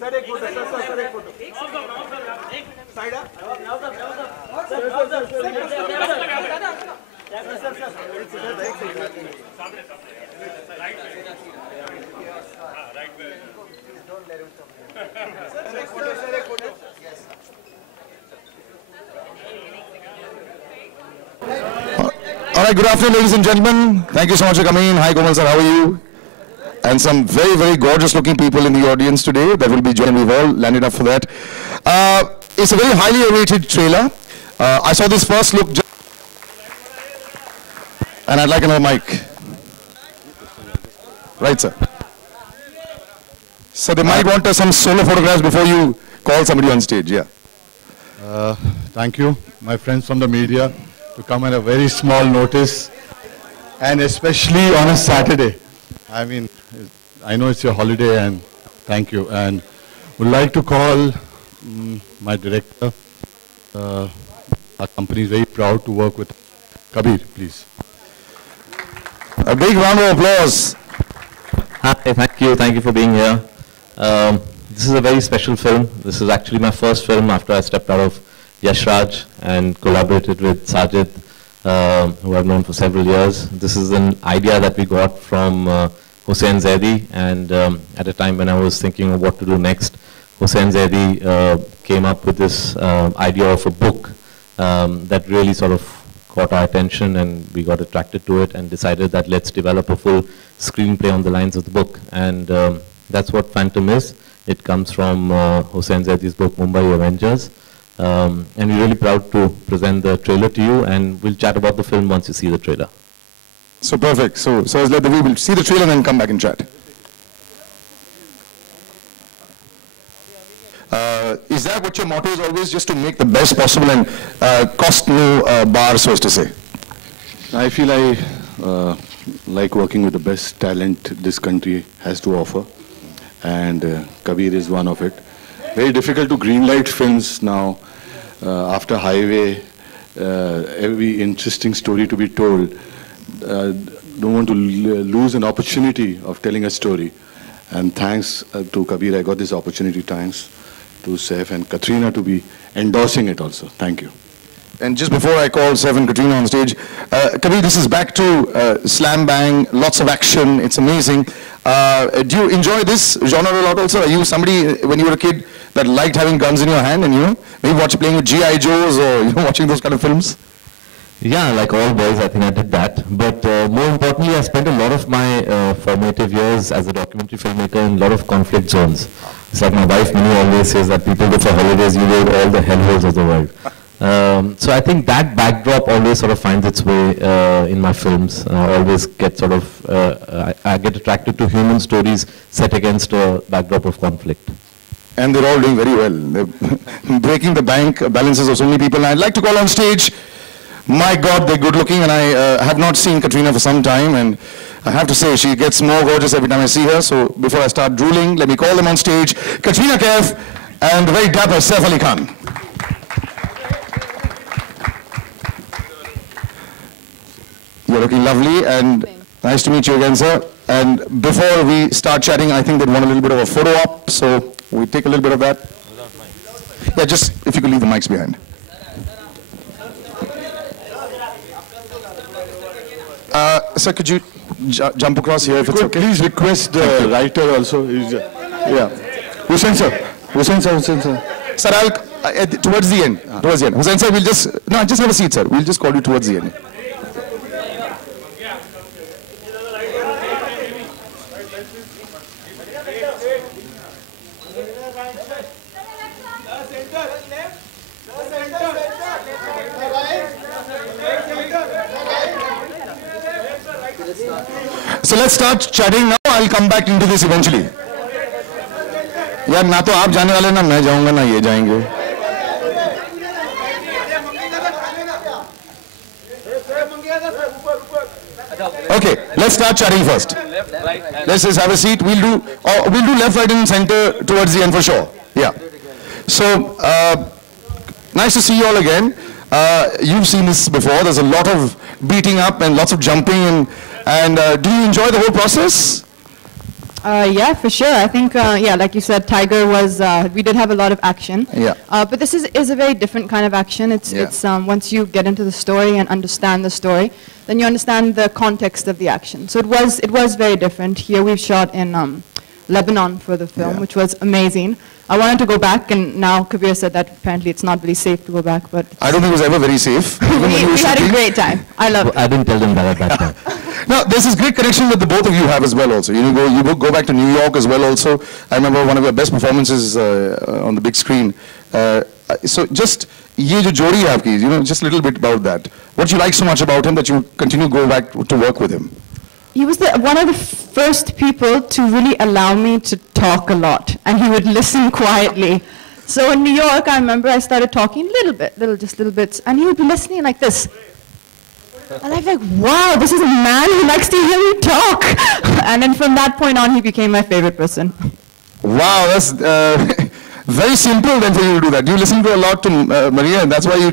Sir एक photo sir एक photo side All right, good afternoon, ladies and gentlemen. Thank you so much for coming in. Hi, Komal sir, how are you? And some very, very gorgeous-looking people in the audience today that will be joining. We've all landed up for that. It's a very highly awaited trailer. I saw this first look, and I'd like another mic. Right, sir. So they might want some solo photographs before you call somebody on stage. Yeah. Thank you, my friends from the media, to come at a very small notice, and especially on a Saturday. I mean, I know it's your holiday, and thank you. And would like to call my director. Our company is very proud to work with Kabir, please. A big round of applause. Hi, thank you for being here. This is a very special film. This is actually my first film after I stepped out of Yash Raj and collaborated with Sajid, who I've known for several years. This is an idea that we got from Hussain Zaidi, and at a time when I was thinking of what to do next, Hussain Zaidi came up with this idea of a book that really sort of caught our attention, and we got attracted to it and decided that let's develop a full screenplay on the lines of the book. And that's what Phantom is. It comes from Hussain Zaidi's book, Mumbai Avengers. And we're really proud to present the trailer to you, and we'll chat about the film once you see the trailer. So perfect. So let we will see the trailer and then come back and chat. Is that what your motto is always, just to make the best possible and cost no bar, so as to say? I feel I like working with the best talent this country has to offer, and Kabir is one of it. Very difficult to greenlight films now. After Highway, every interesting story to be told. Don't want to lose an opportunity of telling a story. And thanks to Kabir, I got this opportunity. Thanks to Saif and Katrina to be endorsing it also. Thank you. And just before I call Saif and Katrina on stage, Kabir, this is back to slam bang, lots of action. It's amazing. Do you enjoy this genre a lot also? Are you somebody, when you were a kid, that liked having guns in your hand and, maybe playing with G.I. Joes or, watching those kind of films? Yeah, like all boys, I think I did that. But more importantly, I spent a lot of my formative years as a documentary filmmaker in a lot of conflict zones. It's like my wife, Mini, always says that people go for holidays, you go to all the hellholes of the world. So I think that backdrop always sort of finds its way in my films. I always get sort of, I get attracted to human stories set against a backdrop of conflict. And they're all doing very well. They're breaking the bank balances of so many people. And I'd like to call on stage, my God, they're good looking, and I have not seen Katrina for some time, and I have to say, she gets more gorgeous every time I see her. So before I start drooling, let me call them on stage, Katrina Kaif and the very dapper Saif Ali Khan. You're looking lovely, and nice to meet you again, sir. And before we start chatting, I think they'd want a little bit of a photo op, so we take a little bit of that. Yeah, just if you could leave the mics behind. Sir, could you jump across here if it's okay? Please request the writer also. Yeah. Hussain sir. Hussain sir. Sir, I'll, towards the end. Towards the end. Hussain sir, we'll just have a seat, sir. We'll just call you towards the end. So let's start chatting now. I'll come back into this eventually. यार ना तो आप जाने वाले ना मैं जाऊंगा ना ये जाएंगे. Okay, let's start chatting first. Let's just have a seat. We'll do left, right, and center towards the end for sure. Yeah. So nice to see you all again. You've seen this before. There's a lot of beating up and lots of jumping, and do you enjoy the whole process? Yeah, for sure. I think, yeah, like you said, Tiger was, we did have a lot of action. Yeah. But this is a very different kind of action. It's once you get into the story and understand the story, then you understand the context of the action. So it was very different. Here we've shot in Lebanon for the film, which was amazing. I wanted to go back, and now Kabir said that apparently it's not really safe to go back, but... I don't think it was ever very safe. Even when you were we had a shooting. great time. I loved it. I didn't tell them that at that time. Now, there's this great connection that the both of you have as well also. You go back to New York as well also. I remember one of your best performances on the big screen. So just, ye jo jodi hai aapki, just a little bit about that. What you like so much about him that you continue to go back to work with him? He was one of the first people to really allow me to talk a lot, and he would listen quietly. So in New York, I remember I started talking just little bits, and he would be listening like this. And I'm like, wow, this is a man who likes to hear me talk. And then from that point on, he became my favorite person. Wow, that's very simple then for you to do that. Do you listen to a lot to Maria, and that's why you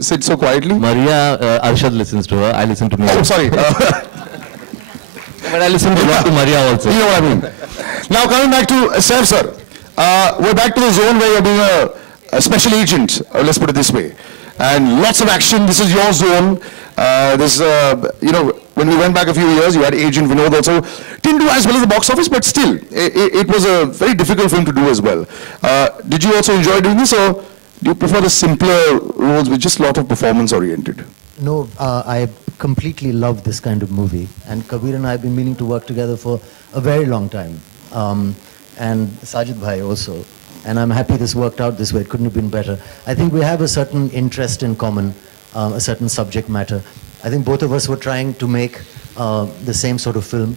sit so quietly? Maria, Arshad listens to her. I listen to me. Oh, sorry. But I listen a lot to Maria also. You know what I mean. Now coming back to Saif sir, we're back to the zone where you're being a special agent, let's put it this way. And lots of action, this is your zone. When we went back a few years, you had Agent Vinod also. Didn't do as well as the box office, but still, it was a very difficult film to do as well. Did you also enjoy doing this, or do you prefer the simpler roles with just a lot of performance oriented? No, I completely love this kind of movie, and Kabir and I have been meaning to work together for a very long time, and Sajid Bhai also, and I'm happy this worked out this way. It couldn't have been better. I think we have a certain interest in common, a certain subject matter. I think both of us were trying to make the same sort of film.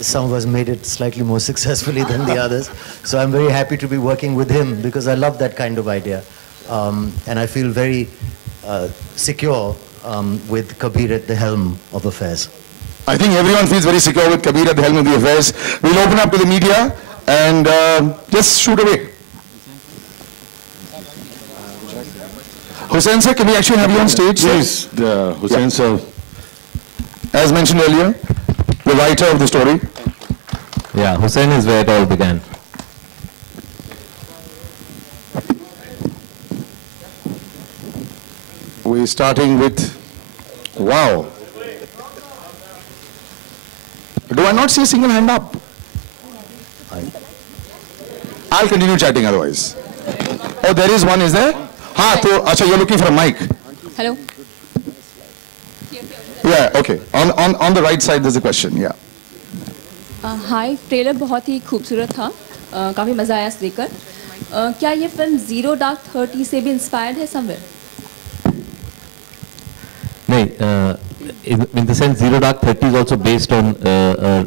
Some of us made it slightly more successfully than the others, so I'm very happy to be working with him because I love that kind of idea, and I feel very secure with Kabir at the helm of affairs. I think everyone feels very secure with Kabir at the helm of the affairs. We'll open up to the media and just shoot away. Hussain sir, can we actually have you on stage? Yes, Hussain sir. As mentioned earlier, the writer of the story. Yeah, Hussain is where it all began. We're starting with, wow. Do I not see a single hand up? I'll continue chatting otherwise. Oh, there is one, is there? Acha, you're looking for a mic. Hello. Yeah, okay. On the right side, there's a question, yeah. Hi trailer बहुत ही खूबसूरत था काफ़ी मज़ा आया देखकर क्या ये film zero dark 30 से भी इंस्पायर्ड है समवेयर नहीं in the sense Zero Dark 30 is also based on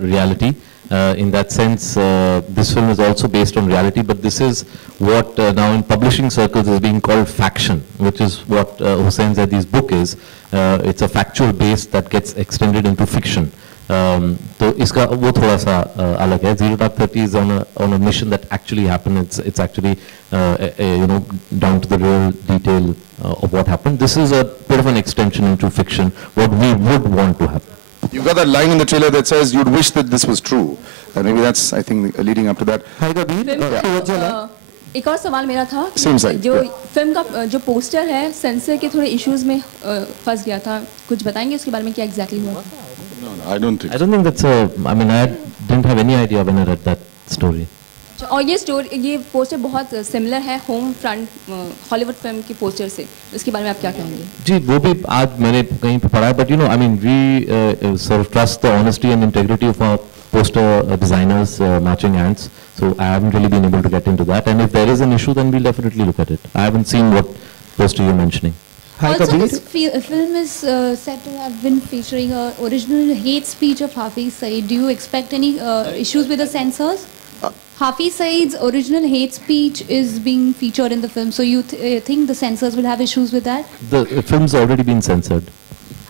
reality. In that sense, this film is also based on reality, but this is what now in publishing circles is being called faction, which is what Hussain Zaidi's book is. It's a factual base that gets extended into fiction. तो इसका वो थोड़ा सा अलग है. Zero Dark 30 is on a mission that actually happened. It's actually down to the real detail of what happened. This is a bit of an extension into fiction, what we would want to happen. You've got that line in the trailer that says you'd wish that this was true. Maybe that's, I think, leading up to that. एक और सवाल मेरा था जो film का जो poster है sensor के थोड़े इश्यूज में फंस गया था कुछ बताएंगे उसके बारे में क्या एग्जैक्टली हुआ I don't think that's I mean, I didn't have any idea when I read that story. और ये पोस्टर बहुत सिमिलर है होम फ्रंट हॉलीवुड फिल्म के पोस्टर से इसके बारे में आप क्या कहेंगे जी वो भी आज मैंने कहीं पे पढ़ा है but I mean we sort of trust the honesty and integrity of our poster designers matching ants, so I haven't really been able to get into that, and if there is an issue then we'll definitely look at it. I haven't seen what poster you're mentioning. Also, this film is said to have been featuring an original hate speech of Hafiz Saeed. Do you expect any issues with the censors? Hafiz Saeed's original hate speech is being featured in the film, so you think the censors will have issues with that? The film's already been censored.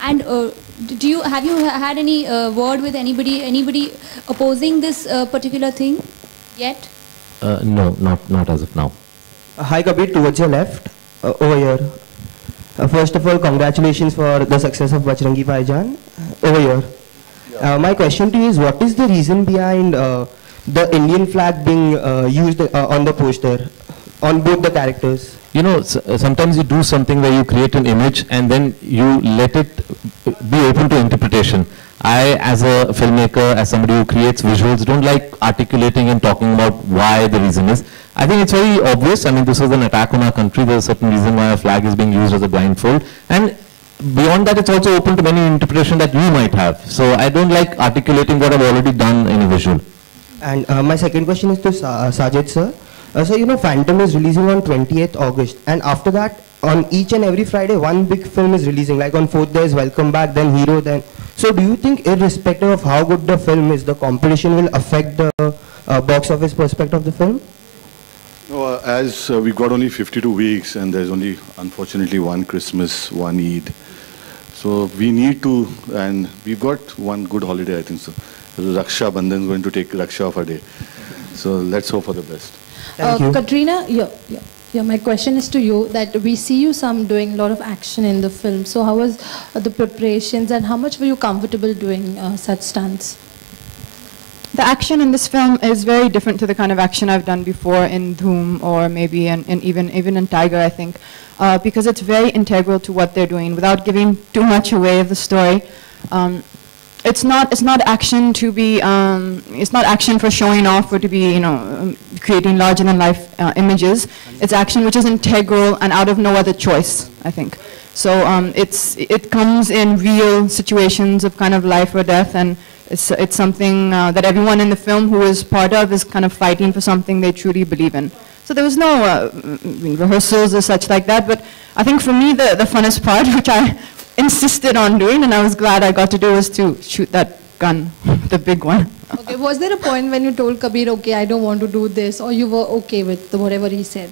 And have you had any word with anybody opposing this particular thing yet? No, not as of now. Hi Kabir, towards your left, over here. First of all, congratulations for the success of Bajrangi Bhaijaan, over here. My question to you is, what is the reason behind the Indian flag being used on the poster, on both the characters? You know, sometimes you do something where you create an image and then you let it be open to interpretation. I, as a filmmaker, as somebody who creates visuals, don't like articulating and talking about why the reason is. I think it's very obvious. I mean, this was an attack on our country. There's a certain reason why a flag is being used as a blindfold. And beyond that, it's also open to many interpretations that you might have. So I don't like articulating what I've already done in a visual. And my second question is to Sajid sir. So you know, Phantom is releasing on 28th August, and after that, on each and every Friday, one big film is releasing. Like on 4th there's Welcome Back, then Hero, then. So do you think, irrespective of how good the film is, the competition will affect the box office perspective of the film? No, as we've got only 52 weeks, and there's only, unfortunately, one Christmas, one Eid. So we need to, and we've got one good holiday, I think so. Raksha Bandhan is going to take Raksha of a day. So let's hope for the best. Thank you. Katrina, my question is to you, that we see you doing a lot of action in the film. So how was the preparations, and how much were you comfortable doing such stunts? The action in this film is very different to the kind of action I've done before in Dhoom, or maybe even in Tiger, I think, because it's very integral to what they're doing. Without giving too much away of the story, it's not action to be it's not action for showing off or to be creating larger than life images. It's action which is integral and out of no other choice, I think. So it comes in real situations of kind of life or death, and it's something that everyone in the film who is part of is kind of fighting for something they truly believe in. So there was no rehearsals or such like that, but I think for me the funnest part, which I insisted on doing and I was glad I got to do, was to shoot that gun, the big one. Okay, was there a point when you told Kabir, okay, I don't want to do this, or you were okay with whatever he said?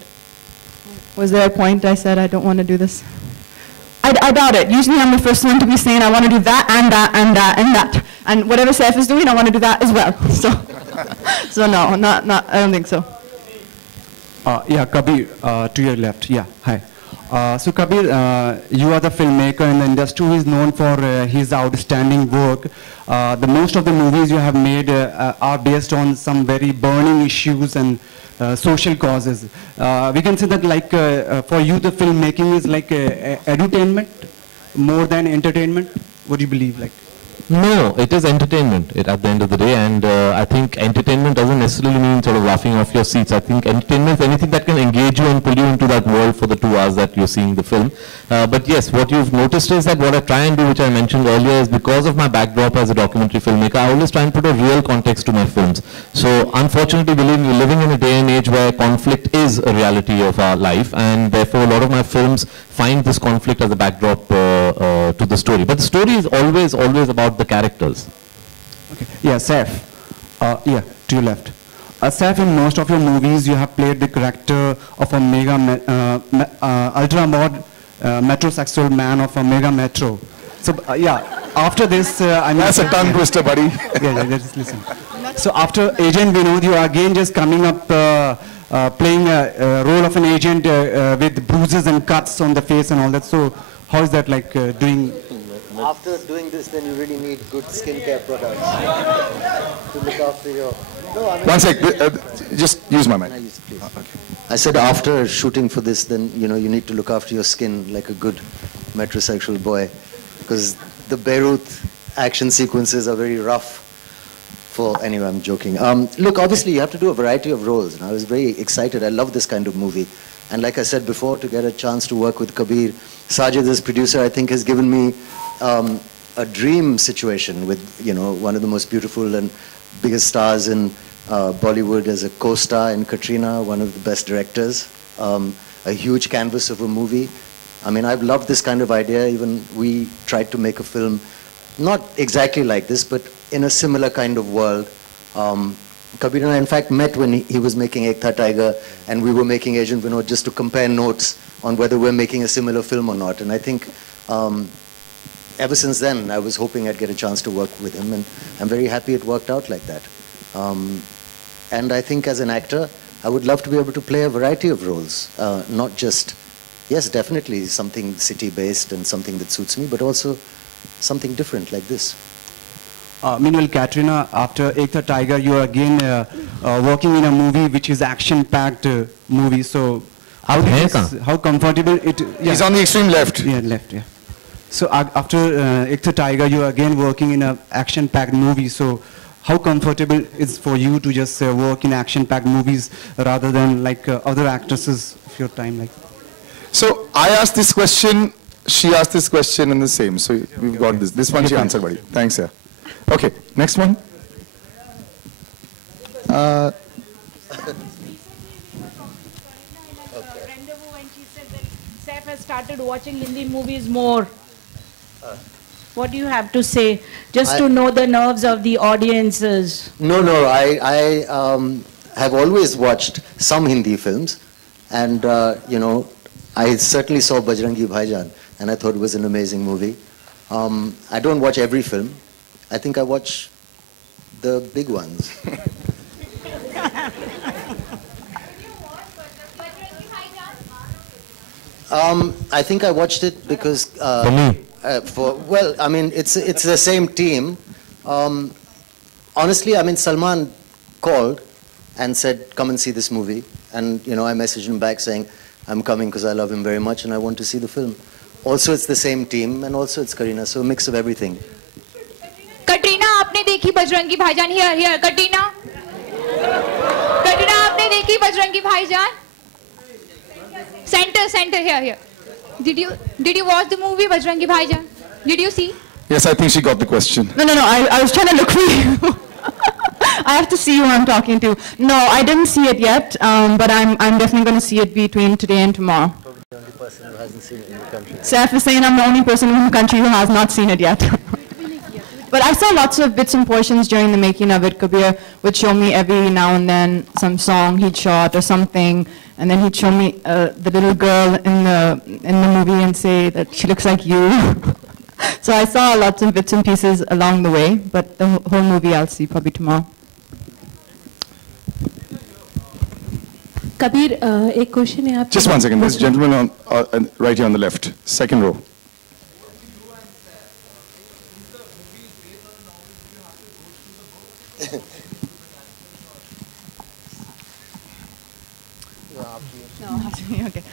Was there a point I said I don't want to do this? I doubt it. Usually I'm the first one to be saying I want to do that and that and that and that. And whatever Saif is doing, I want to do that as well. So no, not, I don't think so. Yeah, Kabir, to your left. Yeah, hi. So Kabir, you are the filmmaker in the industry who is known for his outstanding work. The most of the movies you have made are based on some very burning issues and social causes. We can say that, like, for you the filmmaking is like edutainment more than entertainment. What do you believe? Like? No, it is entertainment at the end of the day, and I think entertainment doesn't necessarily mean sort of laughing off your seats. I think entertainment is anything that can engage you and pull you into that world for the 2 hours that you're seeing the film. But yes, what you've noticed is that what I try and do, which I mentioned earlier, is because of my backdrop as a documentary filmmaker, I always try and put a real context to my films. So unfortunately, we're living in a day and age where conflict is a reality of our life, and therefore a lot of my films find this conflict as a backdrop to the story. But the story is always about the characters. Okay. Yeah, Saif. Yeah, to your left. Saif, in most of your movies, you have played the character of a ultra-mod metrosexual man of a mega metro. So yeah, after this, I mean, that's a tongue twister, buddy. Yeah, just listen. So after Agent Vinod, you are again just coming up playing a role of an agent with bruises and cuts on the face and all that. So how is that like doing? After doing this, then you really need good skincare products to look after your... No, I mean, one sec, just use my mic. Okay. I said after shooting for this, then you need to look after your skin like a good metrosexual boy, because the Beirut action sequences are very rough. Anyway, I'm joking. Look, obviously you have to do a variety of roles, and I was very excited. I love this kind of movie, and like I said before, to get a chance to work with Kabir, Sajid as producer, I think has given me a dream situation with one of the most beautiful and biggest stars in Bollywood as a co-star, in Katrina, one of the best directors, a huge canvas of a movie. I mean, I've loved this kind of idea. Even we tried to make a film, not exactly like this, but in a similar kind of world. Kabir and I, in fact, met when he was making Ek Tha Tiger, and we were making Agent Vinod, just to compare notes on whether we're making a similar film or not. And I think ever since then, I was hoping I'd get a chance to work with him, and I'm very happy it worked out like that. And I think as an actor, I would love to be able to play a variety of roles, not just, yes, definitely something city-based and something that suits me, but also something different like this. meanwhile, Katrina, after Ek Tha Tiger, you are again working in a movie which is action-packed movie. So how comfortable it? Yeah. He's on the extreme left. Yeah, left. Yeah. So after Ek Tha Tiger, you are again working in a action-packed movie. So how comfortable is for you to just work in action-packed movies rather than like other actresses of your time? Like. So I asked this question, she asked this question, and the same. So we've got this. This one she answered, buddy. Thanks, yeah. Okay, next one. Saif has started watching Hindi movies more. What do you have to say, just to know the nerves of the audiences? No, I have always watched some Hindi films, and you know, I certainly saw Bajrangi Bhaijaan, and I thought it was an amazing movie. I don't watch every film. I think I watch the big ones. I think I watched it because for me. Well, I mean, it's the same team. Honestly, I mean, Salman called and said, "Come and see this movie," and you know, I messaged him back saying, "I'm coming because I love him very much and I want to see the film." Also, it's the same team, and also it's Kareena, so a mix of everything. Katrina, आपने देखी बजरंगी भाईजान? Here, Katrina. Katrina, आपने देखी बजरंगी भाईजान? Center, here. Did you watch the movie Bajrangi Bhaijaan? Did you see? Yes, I think she got the question. No, I was trying to look for you. I have to see who I'm talking to. No, I didn't see it yet, but I'm definitely going to see it between today and tomorrow. Probably the only person who hasn't seen it in the country. Saif is saying I'm the only person in the country who has not seen it yet. But I saw lots of bits and portions during the making of it. Kabir would show me every now and then some song he'd shot or something, and then he'd show me the little girl in the movie and say that she looks like you. So I saw lots of bits and pieces along the way, but the whole movie I'll see probably tomorrow. Kabir, a question है आपके. Just one second. This gentleman on right here on the left, second row. Okay.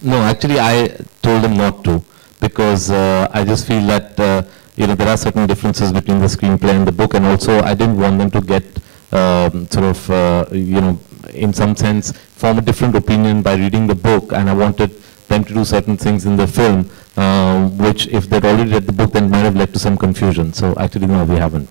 No, actually, I told him not to because I just feel that there are certain differences between the screenplay and the book, and also I didn't want them to get in some sense form a different opinion by reading the book, and I wanted them to do certain things in the film, which if they'd already read the book, then might have led to some confusion. So actually, no, we haven't.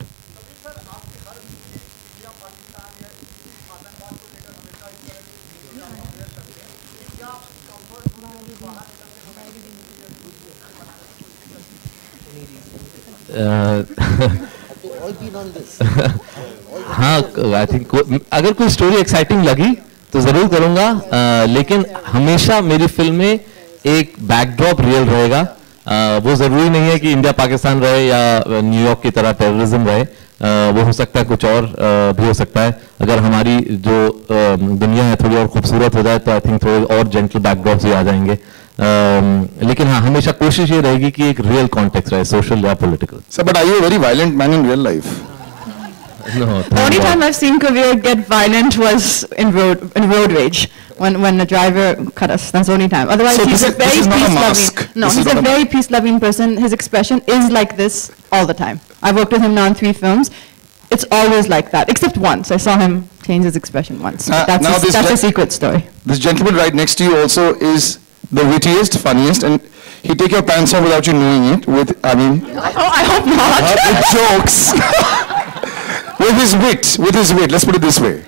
हाँ, I think अगर कोई story exciting लगी तो जरूर करूँगा, लेकिन हमेशा मेरी फिल्म में एक बैकड्रॉप रियल रहेगा. वो जरूरी नहीं है कि इंडिया पाकिस्तान रहे या न्यूयॉर्क की तरह टेररिज्म रहे. वो हो सकता है कुछ और भी हो सकता है. अगर हमारी जो दुनिया है थोड़ी और खूबसूरत हो जाए तो आई थिंक थोड़े और जेंटल बैकड्रॉप्स भी आ जाएंगे. लेकिन हाँ, हमेशा कोशिश ये रहेगी कि एक रियल कॉन्टेक्स्ट रहे, सोशल या political. Sir, but are you a very violent man in real life? No. The only time I've seen Kabir get violent was in road rage when the driver cut us. That's the only time. Otherwise, So he's this a very is not a peace-loving. mask. No, This is he's not a a very peace-loving person. His expression is like this all the time. I've worked with him now in 3 films. It's always like that, except once. I saw him change his expression once. That's a secret story. This gentleman right next to you also is the wittiest, funniest, and he'd take your pants off without you knowing it. I hope not. With jokes, with his wit. Let's put it this way.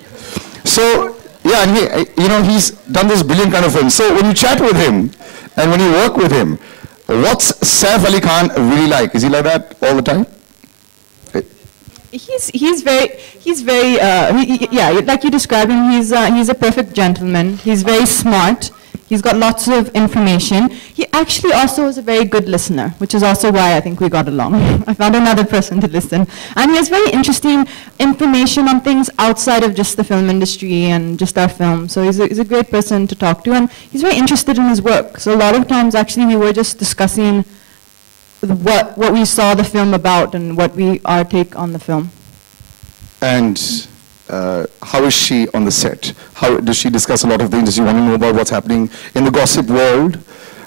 So yeah, and he's done this brilliant kind of film. So when you chat with him and when you work with him, what's Saif Ali Khan really like? Is he like that all the time? He's very like you described him. He's a perfect gentleman. He's very smart. He's got lots of information. He actually also is a very good listener, which is also why I think we got along. I found another person to listen. And he has very interesting information on things outside of just the film industry and just our film. So he's a great person to talk to, and he's very interested in his work. So a lot of times actually we were just discussing what we saw the film about and what our take on the film. And how is she on the set? How does she discuss a lot of things? Does she want to know about what's happening in the gossip world,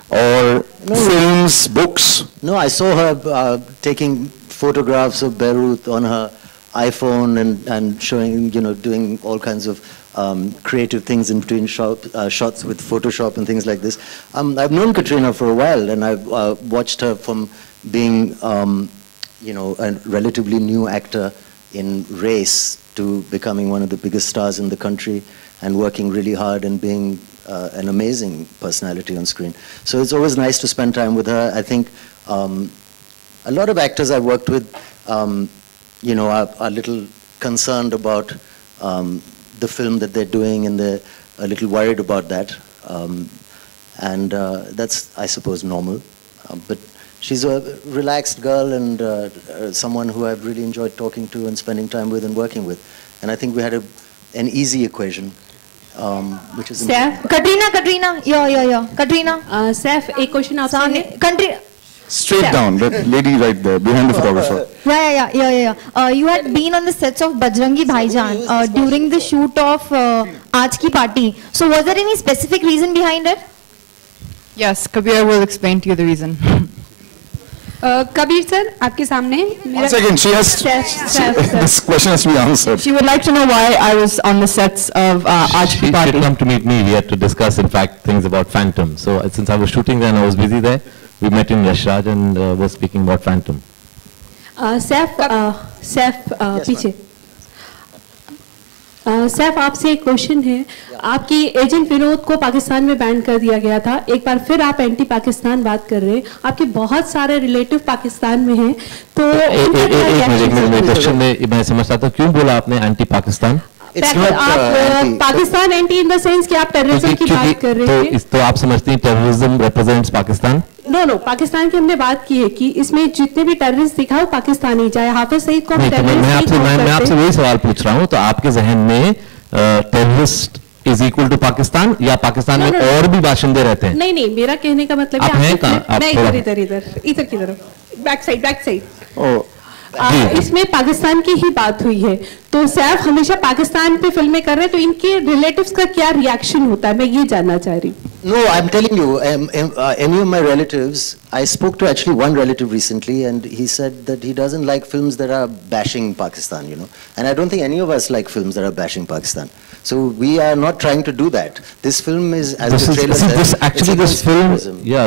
or films, books? No, I saw her taking photographs of Beirut on her iPhone and showing, doing all kinds of creative things in between shots with Photoshop and things like this. I've known Katrina for a while, and I've watched her from being, a relatively new actor in Race to becoming one of the biggest stars in the country and working really hard and being an amazing personality on screen. So it's always nice to spend time with her. I think a lot of actors I've worked with, are a little concerned about the film that they're doing, and they're a little worried about that. And that's, I suppose, normal. But she's a relaxed girl and someone who I've really enjoyed talking to and spending time with and working with. And I think we had an easy equation, which is... Katrina, Katrina. Saif, एक question आपसे. Straight down, that lady right there, behind the photographer. Yeah. You had been on the sets of Bajrangi Bhaijaan during the shoot of Aaj Ki Party. So was there any specific reason behind it? Yes, Kabir will explain to you the reason. Kabir sir, आपके सामने. One second, this question has to be answered. She would like to know why I was on the sets of Aaj Ki Party. She come to meet me here to discuss, in fact, things about Phantom. So since I was shooting there and I was busy there, we met in Yash Raj and were speaking about Phantom. Saif, पीछे. सैफ, आपसे एक question है. आपकी agent Vinod को पाकिस्तान में ban कर दिया गया था. एक बार फिर आप एंटी पाकिस्तान बात कर रहे हैं. आपके बहुत सारे रिलेटिव पाकिस्तान में हैं. तो एक क्वेश्चन में मैं समझता था क्यों बोला आपने एंटी पाकिस्तान? आप Pakistan anti in the sense कि आप टेररिज्म की बात कर रहे हैं. तो आप समझते हैं terrorism represents Pakistan? No, Pakistan की हमने बात की है कि इसमें जितने भी टेररिस्ट दिखा वो पाकिस्तानी, चाहे हाफिज सईद को हम टेररिस्ट मैं आपसे वही सवाल पूछ रहा हूँ. तो आपके जहन में terrorist is equal to Pakistan, या पाकिस्तान में और भी बाशिंदे रहते हैं? नहीं, मेरा कहने का मतलब है इधर की तरफ, बैक साइड. इसमें पाकिस्तान की ही बात हुई है. तो सैफ हमेशा पाकिस्तान पे फिल्में कर रहे हैं, तो इनके रिलेटिव्स का क्या रिएक्शन होता है, मैं ये जानना चाह रही हूँ. No, I'm telling you, any of my relatives, I spoke to actually one relative recently, and he said that he doesn't like films that are bashing Pakistan, and I don't think any of us like films that are bashing Pakistan. So we are not trying to do that. This film is, as the trailer says,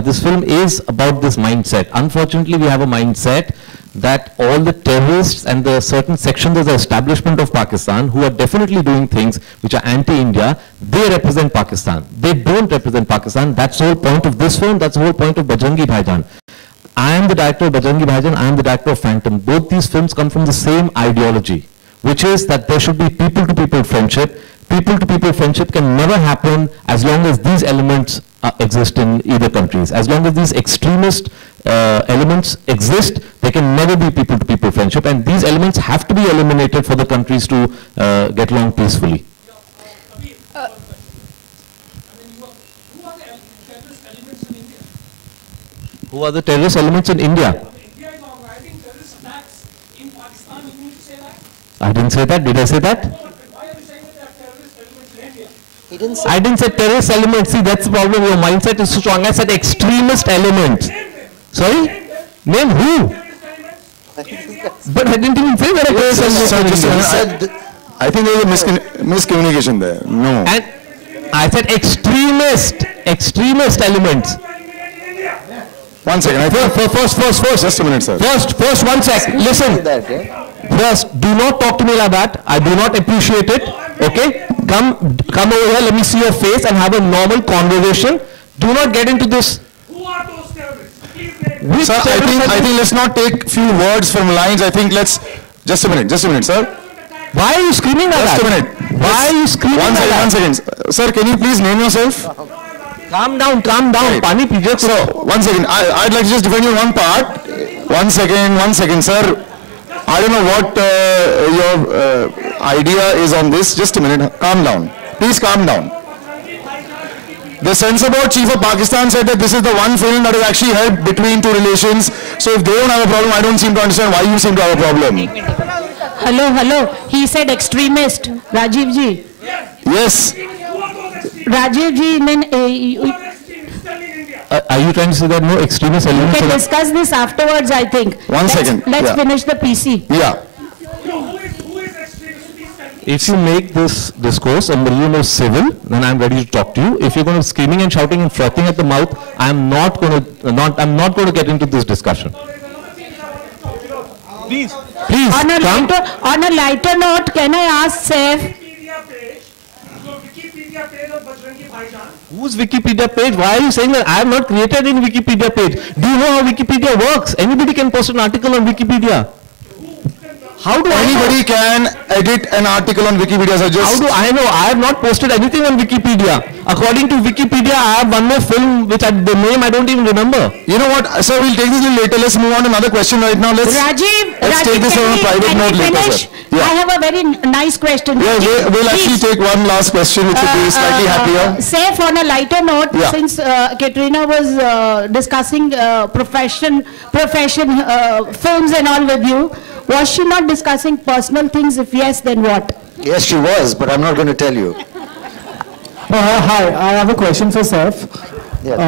this film is about this mindset. Unfortunately, we have a mindset that all the terrorists and the certain sections of the establishment of Pakistan who are definitely doing things which are anti-India, they represent Pakistan. They don't represent Pakistan. That's the whole point of this film. That's the whole point of Bajrangi Bhaijaan. I am the director of Bajrangi Bhaijaan. I am the director of Phantom. Both these films come from the same ideology, which is that there should be people-to-people friendship. People-to-people friendship can never happen as long as these elements exist in either countries. As long as these extremist elements exist, there can never be people-to-people friendship, and these elements have to be eliminated for the countries to get along peacefully. Who are the terrorist elements in India? I didn't say that. Did I say that? I didn't say terrorist elements. See, that's the problem. Your mindset is so strong. I said extremist elements. Sorry? Name who? But I didn't even say that a terrorist element. I think there was a miscommunication there. No. And I said extremist elements. 1 second. I think first, just a minute, sir. First, 1 sec. Listen. First, do not talk to me like that. I do not appreciate it. Okay? Come over here. Let me see your face and have a normal conversation. Do not get into this. Who are those terrorists? Sir, I think let's not take few words from lines. I think let's just a minute, sir. Why are you screaming like that? Just a minute. Why are you screaming like that? 1 second. Sir, can you please name yourself? Calm down. Pani pijiye. So, 1 second. I'd like to just defend you one part. 1 second, sir. I don't know what your idea is on this. Just a minute. Calm down. Please calm down. The censor board chief of Pakistan said that this is the one film that has actually helped between two relations. So if they don't have a problem, I don't seem to understand why you seem to have a problem. Hello. He said extremist. Rajiv ji. Yes. Rajiv ji, are you trying to say that no extremist elements? We can discuss this afterwards, I think. One second. Let's finish the PC. Yeah. If you make this discourse a little more civil, then I'm ready to talk to you. If you're going to screaming and shouting and frothing at the mouth, I'm not going to get into this discussion. Please. On a lighter note, can I ask Saif? Whose Wikipedia page? Why are you saying that I have not created any Wikipedia page? Do you know how Wikipedia works? Anybody can post an article on Wikipedia. How do anybody can edit an article on Wikipedia? So just how do I know? I have not posted anything on Wikipedia. According to Wikipedia, I have one more film which the name I don't even remember. You know what? So we'll take this a little later. Let's move on to another question right now. Let's take this on a private note later, sir. Yeah. I have a very nice question. Yeah, we'll actually take one last question which will be slightly happier. Saif, on a lighter note, since Katrina was discussing profession films and all with you, was she not discussing personal things? If yes, then what? Yes, she was, but I'm not going to tell you. Hi, I have a question for Saif. Yes.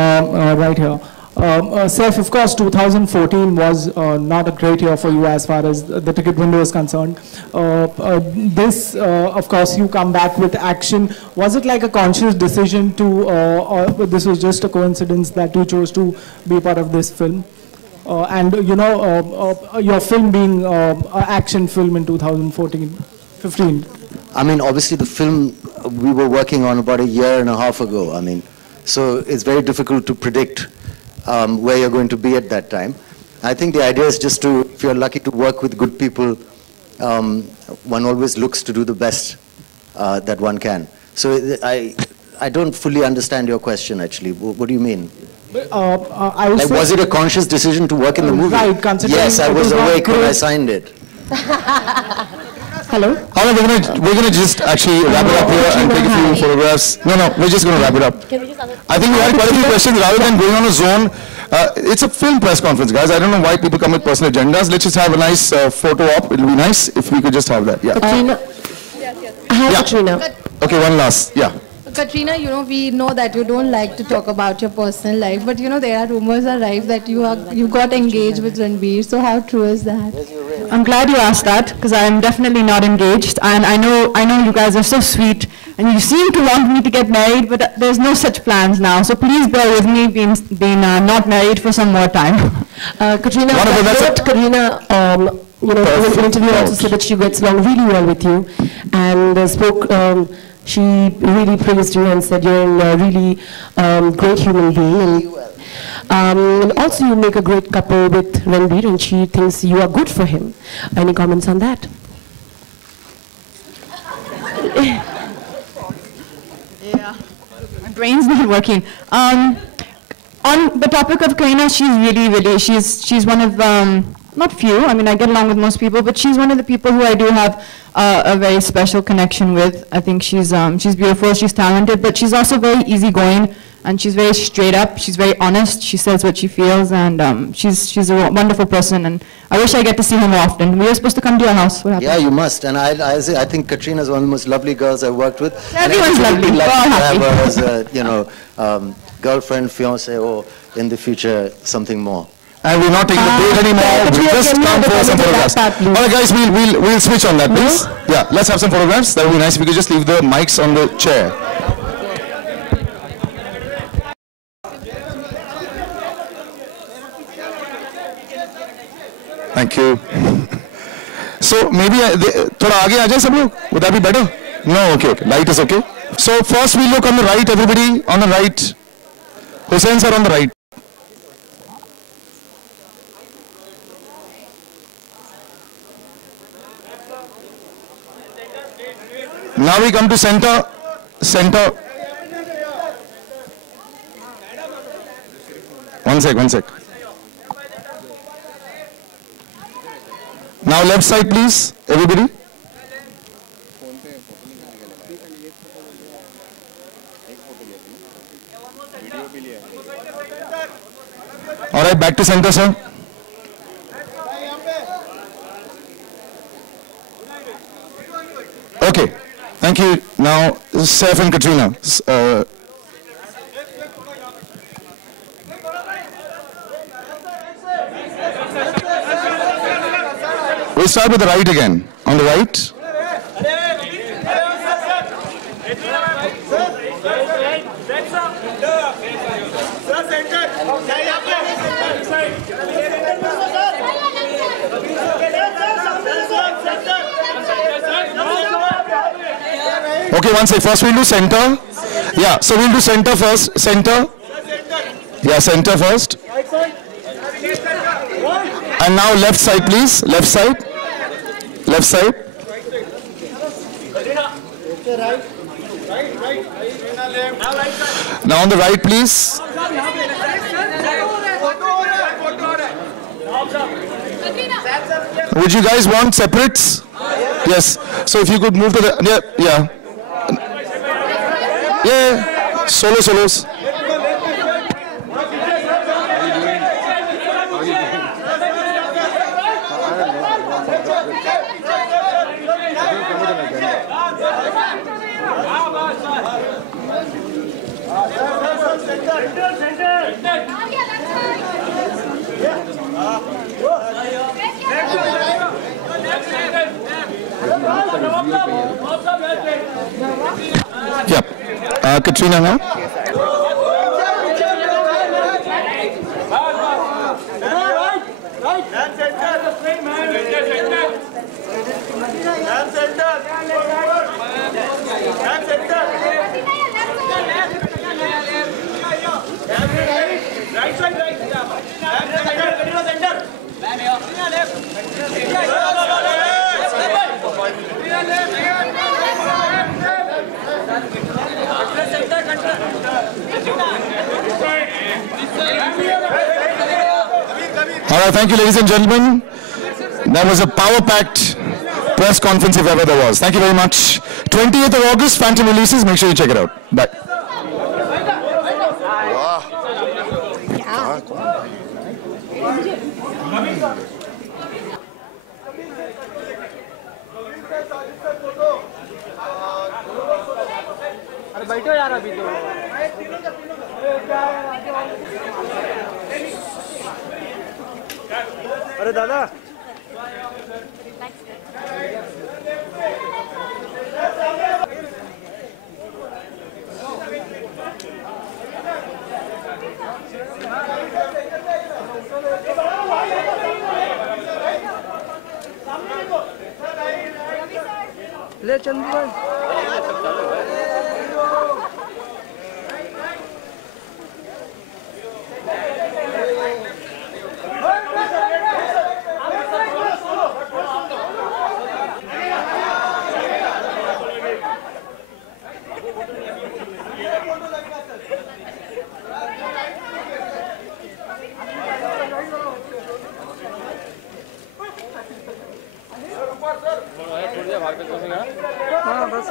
Right here. Saif, of course, 2014 was not a great year for you as far as the ticket window is concerned. Of course, you come back with action. Was it like a conscious decision to, or this was just a coincidence that you chose to be part of this film? Your film being an action film in 2015. I mean, obviously the film we were working on about a year and a half ago. I mean, so it's very difficult to predict where you're going to be at that time. I think the idea is just to, if you're lucky to work with good people, one always looks to do the best that one can. So I don't fully understand your question, actually. What do you mean? Was it a conscious decision to work in the movie? Right, considering yes, I was awake when I signed it. Hello? We're gonna just actually wrap it up here and take a few photographs. No, we're just gonna wrap it up. I think we had quite a few questions rather than going on a zone. It's a film press conference, guys. I don't know why people come with personal agendas. Let's just have a nice photo op. It'll be nice if we could just have that. Yeah. Katrina. Hi, Katrina. Okay, one last. Yeah. Katrina, we know that you don't like to talk about your personal life, but there are rumors arrive that you got engaged with Ranbir. So how true is that? I'm glad you asked that, because I'm definitely not engaged, and I know you guys are so sweet, and you seem to want me to get married, but there's no such plans now. So please bear with me being not married for some more time. Katrina, Katrina, in an interview also said that she gets along really well with you, and she really praised you and said you're a really great human being. And also you make a great couple with Ranbir, and she thinks you are good for him. Any comments on that? Yeah, my brain's not working. On the topic of Katrina, she's one of, not few, I mean I get along with most people, but she's one of the people who I do have a very special connection with. I think she's beautiful, she's talented, but she's also very easygoing, and she's very straight up, she's very honest, she says what she feels, and she's a wonderful person, and I wish I get to see her more often. We were supposed to come to your house. What happened? Yeah, you must, and I think Katrina's one of the most lovely girls I've worked with. Everyone's lovely. We're all happy to have her as a, girlfriend, fiancé, or in the future, something more. And we're not taking the break anymore. We just come for some photographs. All right, guys, we'll switch on that, please. Yeah, let's have some photographs. That would be nice if we could just leave the mics on the chair. Thank you. So maybe thoda aage aa jaye sab log. Would that be better? No, okay. Light is okay. So first we look on the right, everybody on the right. Hussain sir on the right. Now we come to center. One sec. Now left side, please, everybody. All right, back to center, sir. Okay, thank you. Now, Saif and Katrina. We'll start with the right again. On the right. Okay, one second. First we'll do center. Yeah, so we'll do center first. Center. Yeah, center first. And now left side, please. Left side. Left side. Now on the right, please. Would you guys want separates? Yes. So if you could move to the yeah. Yeah. Solos. Yeah. Katrina now. All right, thank you, ladies and gentlemen. That was a power-packed press conference if ever there was. Thank you very much. 28th of August, Phantom releases. Make sure you check it out. Bye. बैठो यार अभी तो अरे दादा ले चंदू हाँ बस